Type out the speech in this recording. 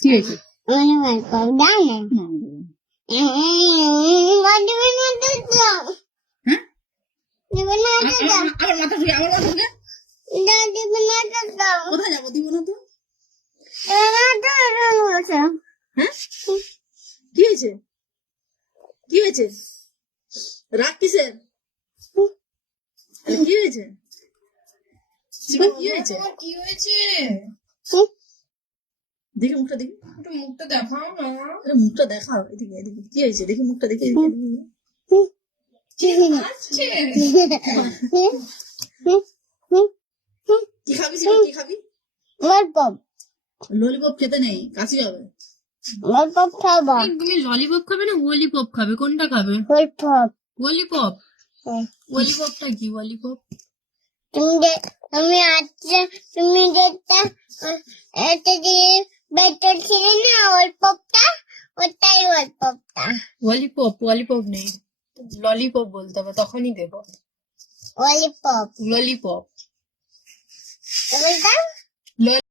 কি হয়েছে? হ্যাঁ? আবার মাথা ধুয়ে কোথায় যাবো? দিব না তো। হ্যাঁ, কি হয়েছে? কি হয়েছে? রাগ কিসের? কি হয়েছে? কি হয়েছে? কি হয়েছে? দেখি মুখটা, দেখি মুখটা দেখাও না। মুখটা দেখাও। এদিকে এদিকে কি হয়েছে? দেখি মুখটা, দেখি কি খাবি? কি খাবি? ললিপপ খেতে নেই, কাশি হবে। ললিপপ খাবো। তুমি ললিপপ খাবে না ললিপপ খাবে? কোনটা খাবে? ললিপপ। ললিপপটা কি? ললিপপ তুমি আজকে তুমি যেটা এটা দিয়ে বেটার ছিল না ললিপপটা, ওটাই ললিপপটা। ললিপপ নেই, ললিপপ বলতে হবে, তখনই দেবো। Lollipop lollipop. বলতাম।